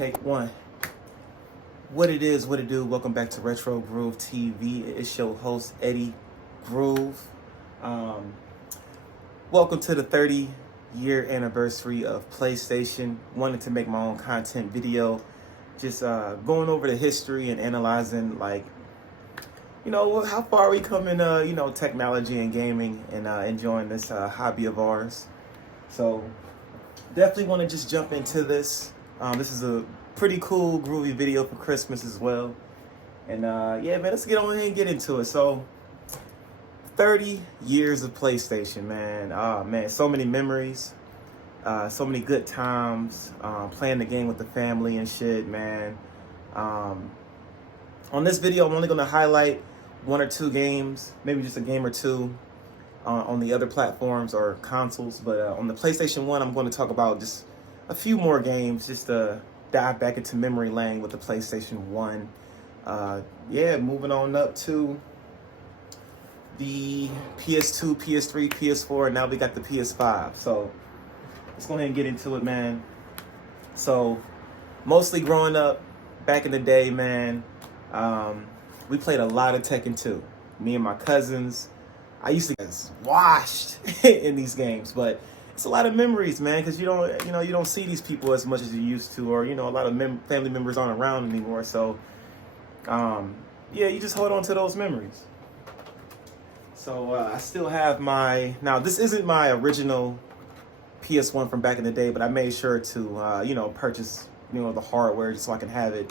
Take one. What it is, what it do. Welcome back to RetroGroovTV. It's your host, Eddie Groove. Welcome to the 30-year anniversary of PlayStation. Wanted to make my own content video. Just going over the history and analyzing, like, you know, how far we come in, technology and gaming and enjoying this hobby of ours. So definitely want to just jump into this. This is a pretty cool, groovy video for Christmas as well. And yeah, man, let's get on here and get into it. So 30 years of PlayStation, man. Oh, man, so many memories. So many good times playing the game with the family and shit, man. On this video, I'm only going to highlight one or two games, maybe just a game or two on the other platforms or consoles. But on the PlayStation 1, I'm going to talk about just a few more games, just to dive back into memory lane with the PlayStation 1. Yeah, moving on up to the PS2, PS3, PS4, and now we got the PS5. So let's go ahead and get into it, man. So mostly growing up back in the day, man, we played a lot of Tekken 2. Me and my cousins. I used to get washed in these games, but it's a lot of memories, man, because you don't see these people as much as you used to, or a lot of family members aren't around anymore. So yeah, you just hold on to those memories. So I still have now this isn't my original PS1 from back in the day, but I made sure to purchase the hardware just so I can have it.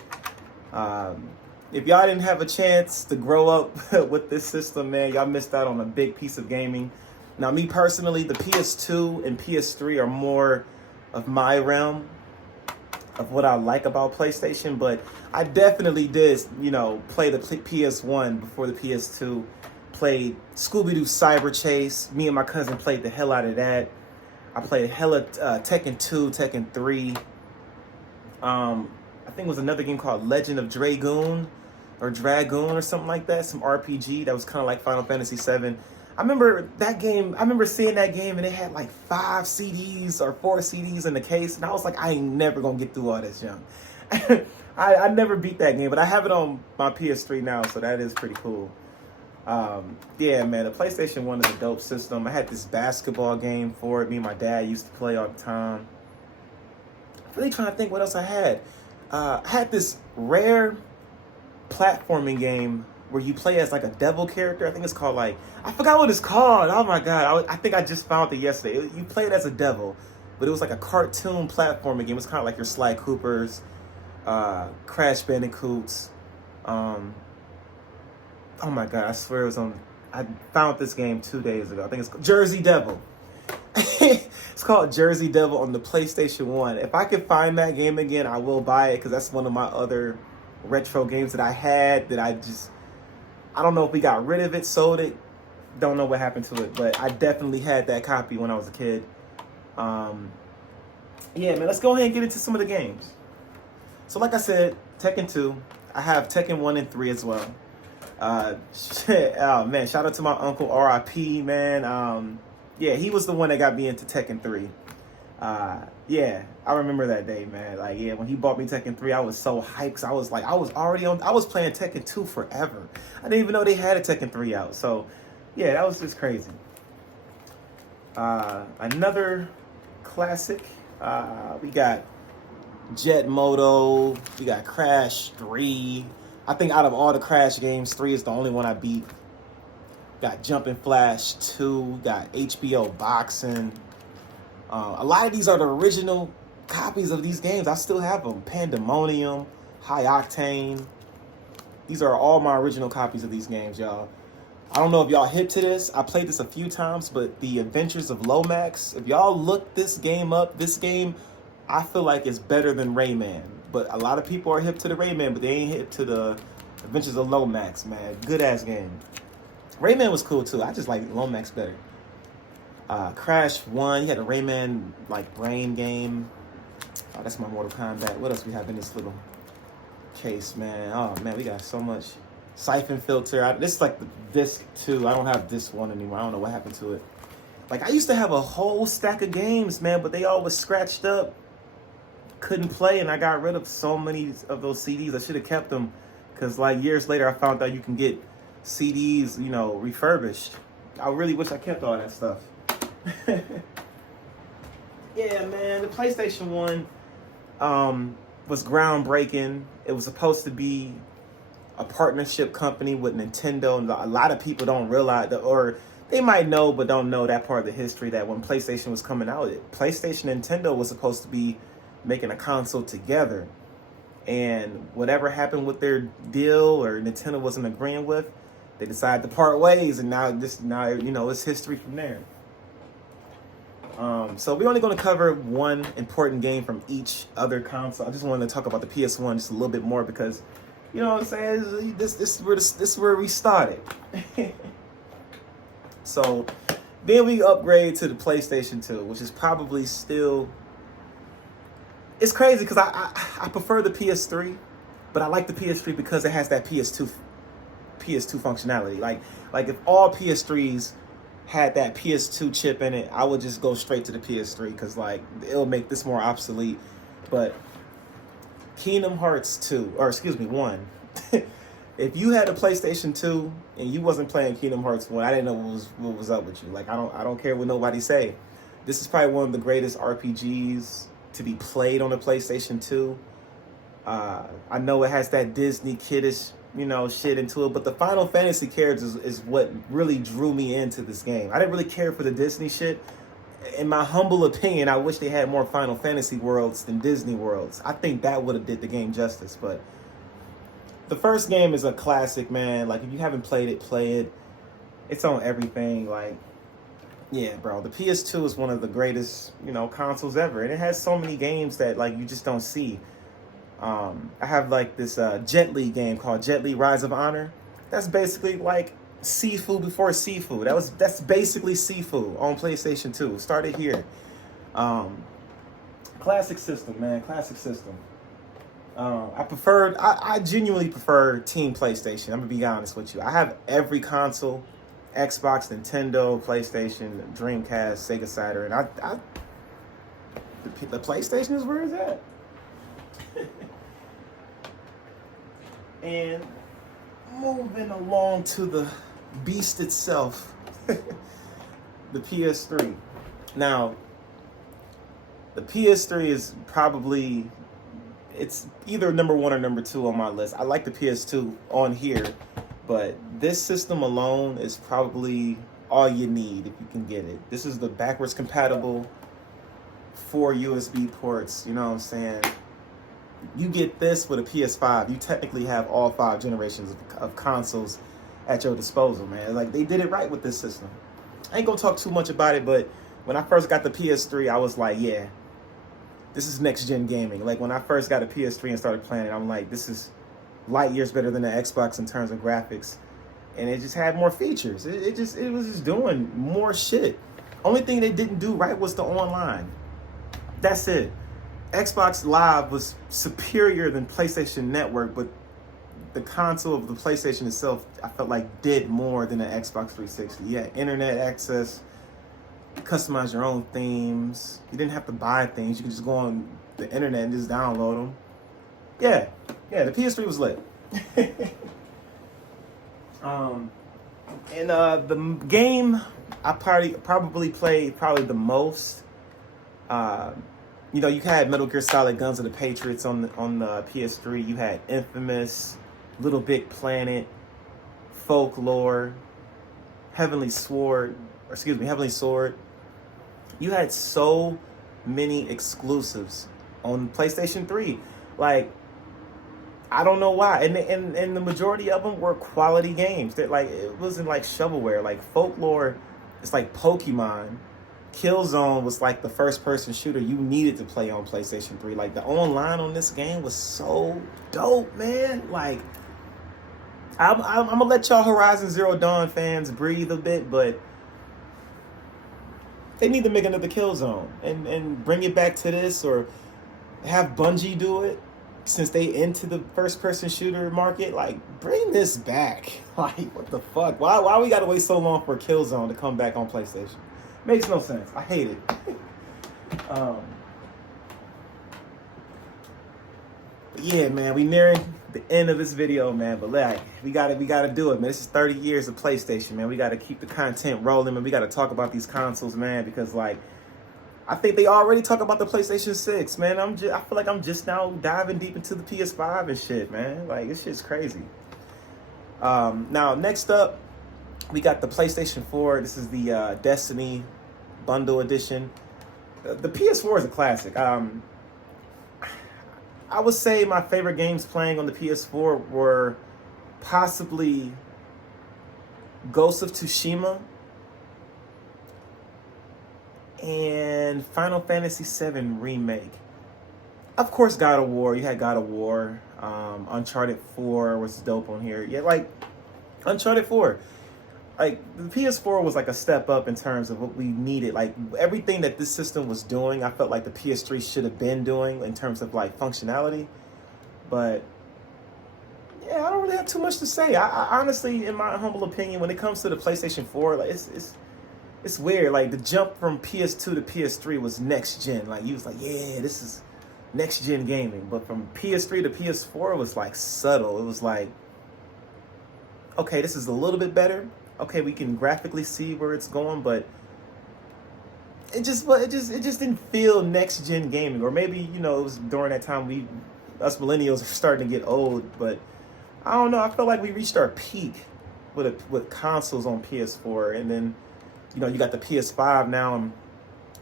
If y'all didn't have a chance to grow up with this system, man, y'all missed out on a big piece of gaming. Now, me personally, the PS2 and PS3 are more of my realm of what I like about PlayStation, but I definitely did, play the PS1 before the PS2. Played Scooby-Doo Cyber Chase. Me and my cousin played the hell out of that. I played hella Tekken 2, Tekken 3. I think it was another game called Legend of Dragoon or something like that. Some RPG that was kind of like Final Fantasy VII. I remember that game. I remember seeing that game and it had like 5 CDs or 4 CDs in the case. And I was like, I ain't never going to get through all this junk. I never beat that game, but I have it on my PS3 now. So that is pretty cool. Yeah, man, the PlayStation 1 is a dope system. I had this basketball game for it. Me and my dad used to play all the time. I'm really trying to think what else I had. I had this rare platforming game where you play as like a devil character. I think it's called I forgot what it's called. Oh my God. I think I just found it yesterday. You played as a devil, but it was like a cartoon platforming game. It's kind of like your Sly Coopers, Crash Bandicoots. Oh my God. I swear it was I found this game 2 days ago. I think it's called Jersey Devil. It's called Jersey Devil on the PlayStation 1. If I can find that game again, I will buy it because that's one of my other retro games that I had that I don't know if we got rid of it, sold it. Don't know what happened to it, but I definitely had that copy when I was a kid. Yeah, man, let's go ahead and get into some of the games. So like I said, Tekken 2. I have Tekken 1 and 3 as well. Oh man, shout out to my uncle, RIP, man. Yeah, he was the one that got me into Tekken 3. Yeah, I remember that day, man. Like, yeah, when he bought me Tekken 3, I was so hyped. I was playing Tekken 2 forever. I didn't even know they had a Tekken 3 out. So, yeah, that was just crazy. Another classic, we got Jet Moto, we got Crash 3. I think out of all the Crash games, 3 is the only one I beat. Got Jumpin' Flash 2, got HBO Boxing. A lot of these are the original copies of these games. I still have them. Pandemonium, High Octane. These are all my original copies of these games, y'all. I don't know if y'all hip to this. I played this a few times, but The Adventures of Lomax. If y'all look this game up, this game, I feel like it's better than Rayman. But a lot of people are hip to the Rayman, but they ain't hip to the Adventures of Lomax, man. Good-ass game. Rayman was cool, too. I just like Lomax better. Crash 1, you had a Rayman, brain game. Oh, that's my Mortal Kombat. What else we have in this little case, man? Oh, man, we got so much. Siphon Filter. This is like the disc 2. I don't have this one anymore. I don't know what happened to it. I used to have a whole stack of games, man, but they all was scratched up. couldn't play, and I got rid of so many of those CDs. I should have kept them, because like years later I found out you can get CDs, you know, refurbished. I really wish I kept all that stuff. Yeah, man, the PlayStation 1 was groundbreaking. It was supposed to be a partnership company with Nintendo, and a lot of people don't realize that, or they might know but don't know that part of the history, that when PlayStation was coming out, PlayStation and Nintendo was supposed to be making a console together, and whatever happened with their deal or Nintendo wasn't agreeing with, they decided to part ways, and now you know, it's history from there. So we're only going to cover one important game from each other console. I just wanted to talk about the PS1 just a little bit more because, you know what I'm saying, this is where we started. So then we upgrade to the PlayStation 2, which is probably still, it's crazy because I prefer the PS3, but I like the PS3 because it has that PS2 functionality. Like if all PS3s had that PS2 chip in it, I would just go straight to the PS3 because like it'll make this more obsolete. But Kingdom Hearts 2, or excuse me, 1. If you had a PlayStation 2 and you wasn't playing Kingdom Hearts 1, I didn't know what was up with you. Like I don't care what nobody say. This is probably one of the greatest RPGs to be played on the PlayStation 2. I know it has that Disney kiddish, you know, shit into it, but the Final Fantasy characters is what really drew me into this game. I didn't really care for the Disney shit. In my humble opinion, I wish they had more Final Fantasy worlds than Disney worlds. I think that would have did the game justice, but the first game is a classic, man. Like, if you haven't played it, play it. It's on everything. Like, yeah, bro. The PS2 is one of the greatest, you know, consoles ever, and it has so many games that like you just don't see. I have like this Jet Li game called Jet Li Rise of Honor. That's basically like Sifu before Sifu. That's basically Sifu on PlayStation 2. Started here. Classic system, man. Classic system. I genuinely prefer Team PlayStation. I'm gonna be honest with you. I have every console: Xbox, Nintendo, PlayStation, Dreamcast, Sega Saturn. The PlayStation is where it's at. And moving along to the beast itself, the PS3. Now, the PS3 is probably, it's either number 1 or number 2 on my list. I like the PS2 on here, but this system alone is probably all you need if you can get it. This is the backwards compatible 4 USB ports, you know what I'm saying? You get this with a PS5, you technically have all 5 generations of consoles at your disposal, man. Like, they did it right with this system. I ain't gonna talk too much about it, but when I first got the PS3, I was like, yeah, this is next-gen gaming. Like, when I first got a PS3 and started playing it, I'm like, this is light years better than the Xbox in terms of graphics. And it just had more features. It was just doing more shit. Only thing they didn't do right was the online. That's it. Xbox Live was superior than PlayStation Network, but the console of the PlayStation itself, I felt like did more than the Xbox 360. You had internet access, you customize your own themes. You didn't have to buy things. You could just go on the internet and just download them. Yeah, the PS3 was lit. And the game I probably played the most. You know, you had Metal Gear Solid Guns of the Patriots on the PS3. You had Infamous, Little Big Planet, Folklore, Heavenly Sword. You had so many exclusives on PlayStation 3. Like, I don't know why. And the majority of them were quality games. That, like, it wasn't like shovelware. Like, Folklore, it's like Pokemon. Killzone was like the first-person shooter you needed to play on PlayStation 3. Like, the online on this game was so dope, man. Like, I'm gonna let y'all Horizon Zero Dawn fans breathe a bit, but they need to make another Killzone and bring it back to this, or have Bungie do it, since they into the first-person shooter market. Like, bring this back. Like, what the fuck? Why we gotta wait so long for Killzone to come back on PlayStation? Makes no sense. I hate it. Yeah, man, we nearing the end of this video, man. But like, we gotta do it, man. This is 30 years of PlayStation, man. We gotta keep the content rolling, man. We gotta talk about these consoles, man, because like, I think they already talk about the PlayStation 6, man. I feel like I'm just now diving deep into the PS5 and shit, man. Like, this shit's crazy. Now, next up, we got the PlayStation 4. This is the Destiny Bundle Edition. The PS4 is a classic. I would say my favorite games playing on the PS4 were possibly Ghost of Tsushima and Final Fantasy VII Remake. Of course, God of War. You had God of War. Uncharted 4 was dope on here. Yeah, like Uncharted 4. Like the PS4 was like a step up in terms of what we needed. Like everything that this system was doing, I felt like the PS3 should have been doing in terms of like functionality. But yeah, I don't really have too much to say. I honestly, in my humble opinion, when it comes to the PlayStation 4, like it's weird. Like the jump from PS2 to PS3 was next gen. Like you was like, yeah, this is next gen gaming. But from PS3 to PS4, it was like subtle. It was like, okay, this is a little bit better. Okay, we can graphically see where it's going, but it just didn't feel next gen gaming. Or maybe, you know, it was during that time us millennials are starting to get old, but I don't know. I felt like we reached our peak with consoles on PS4, and then, you know, you got the PS5 now, and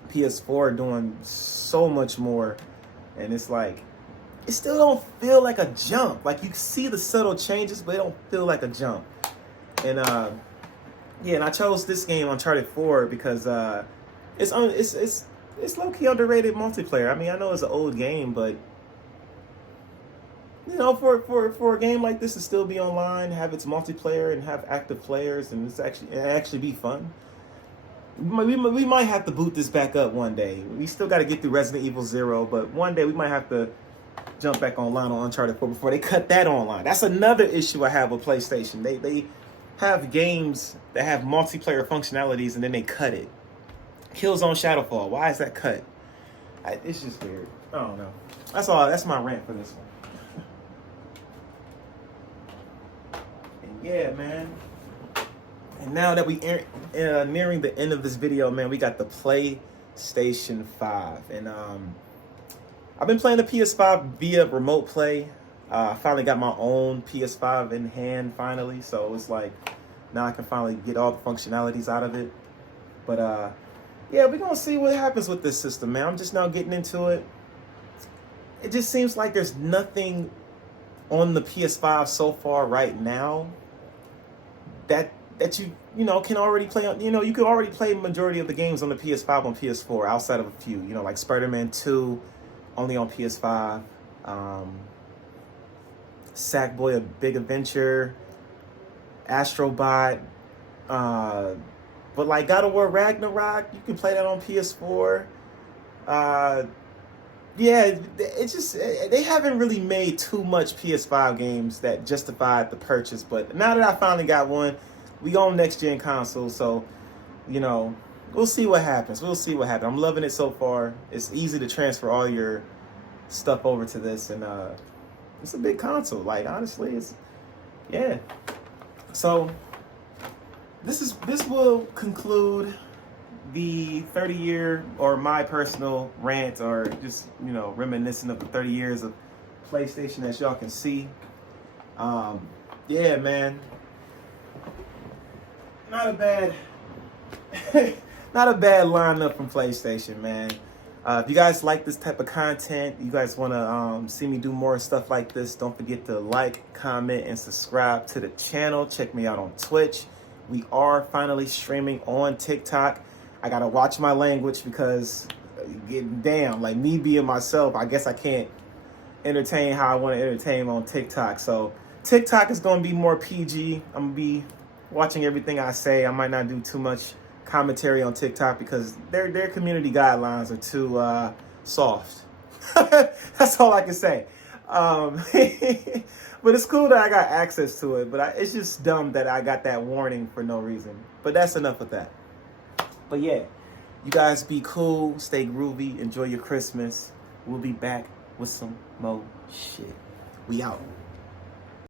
PS4 doing so much more, and it's like it still don't feel like a jump. Like you see the subtle changes, but it don't feel like a jump. And yeah, and I chose this game, Uncharted 4, because it's low-key underrated multiplayer. I mean, I know it's an old game, but you know, for a game like this to still be online, have its multiplayer, and have active players, and it's actually be fun. We might have to boot this back up one day. We still got to get through Resident Evil 0, but one day we might have to jump back online on Uncharted 4 before they cut that online. That's another issue I have with PlayStation. They have games that have multiplayer functionalities and then they cut it. Killzone Shadowfall. Why is that cut? It's just weird. I don't know. That's all. That's my rant for this one. And yeah, man. And now that we nearing the end of this video, man, we got the PlayStation 5. And I've been playing the PS5 via remote play. I finally got my own PS5 in hand finally, so it's like now I can finally get all the functionalities out of it. But yeah, we're gonna see what happens with this system, man. I'm just now getting into it. It just seems like there's nothing on the PS5 so far right now that you know can already play on. You know, you can already play majority of the games on the PS5 on PS4 outside of a few. You know, like Spider-Man 2 only on PS5. Sackboy: A Big Adventure, Astrobot, but like God of War Ragnarok, you can play that on PS4. Yeah, it's just they haven't really made too much PS5 games that justified the purchase. But now that I finally got one, we on next gen console, so you know we'll see what happens. We'll see what happens. I'm loving it so far. It's easy to transfer all your stuff over to this, and it's a big console. Like honestly, it's yeah. So this will conclude the 30-year or my personal rant, or just you know reminiscing of the 30 years of PlayStation, as y'all can see. Yeah, man, not a bad not a bad lineup from PlayStation, man. If you guys like this type of content, you guys want to see me do more stuff like this, don't forget to like, comment, and subscribe to the channel. Check me out on Twitch. We are finally streaming on TikTok. I got to watch my language because, damn, like me being myself, I guess I can't entertain how I want to entertain on TikTok. So TikTok is going to be more PG. I'm going to be watching everything I say. I might not do too much commentary on TikTok because their community guidelines are too soft. That's all I can say. But it's cool that I got access to it, but it's just dumb that I got that warning for no reason. But that's enough with that. But yeah, you guys be cool, stay groovy, enjoy your Christmas. We'll be back with some more shit. We out.